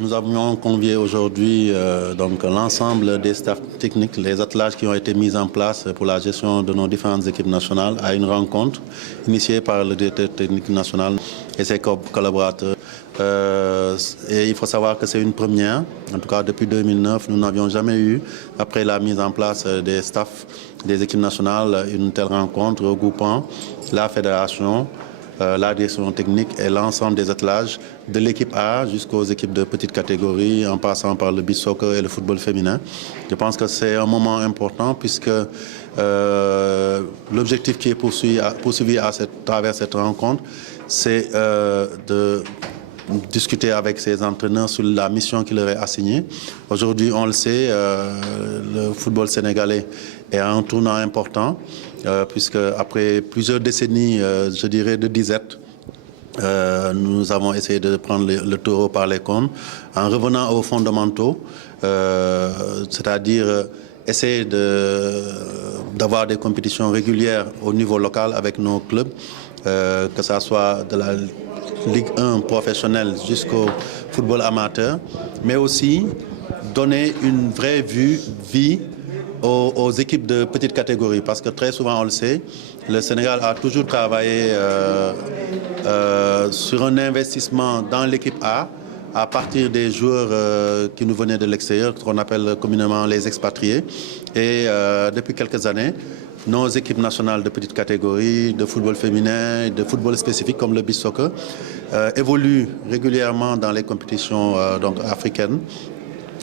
Nous avions convié aujourd'hui donc l'ensemble des staffs techniques, les attelages qui ont été mis en place pour la gestion de nos différentes équipes nationales à une rencontre initiée par le directeur technique national et ses collaborateurs. Et il faut savoir que c'est une première. En tout cas, depuis 2009, nous n'avions jamais eu, après la mise en place des staffs des équipes nationales, une telle rencontre regroupant la fédération, la direction technique et l'ensemble des attelages de l'équipe A jusqu'aux équipes de petite catégorie en passant par le beach soccer et le football féminin. Je pense que c'est un moment important puisque l'objectif qui est poursuivi à travers cette rencontre, c'est de discuter avec ces entraîneurs sur la mission qui leur est assignée. Aujourd'hui, on le sait, le football sénégalais est à un tournant important, puisque après plusieurs décennies, je dirais, de disette, nous avons essayé de prendre le taureau par les cornes en revenant aux fondamentaux, c'est-à-dire essayer d'avoir des compétitions régulières au niveau local avec nos clubs, que ce soit de la Ligue 1 professionnelle jusqu'au football amateur, mais aussi donner une vraie vie aux équipes de petite catégorie, parce que très souvent, on le sait, le Sénégal a toujours travaillé sur un investissement dans l'équipe A à partir des joueurs qui nous venaient de l'extérieur, qu'on appelle communément les expatriés. Et depuis quelques années, nos équipes nationales de petite catégorie, de football féminin, de football spécifique comme le beach soccer, évoluent régulièrement dans les compétitions donc africaines.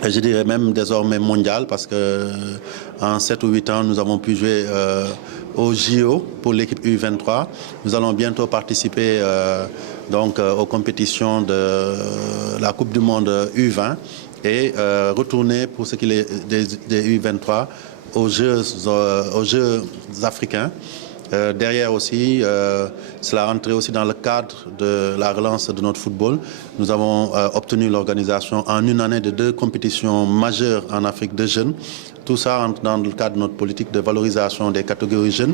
Je dirais même désormais mondial, parce qu'en 7 ou 8 ans, nous avons pu jouer au JO pour l'équipe U23. Nous allons bientôt participer donc, aux compétitions de la Coupe du Monde U20 et retourner pour ce qui est des U23 aux Jeux africains. Derrière aussi, cela rentrait aussi dans le cadre de la relance de notre football. Nous avons obtenu l'organisation en une année de 2 compétitions majeures en Afrique de jeunes. Tout ça rentre dans le cadre de notre politique de valorisation des catégories jeunes.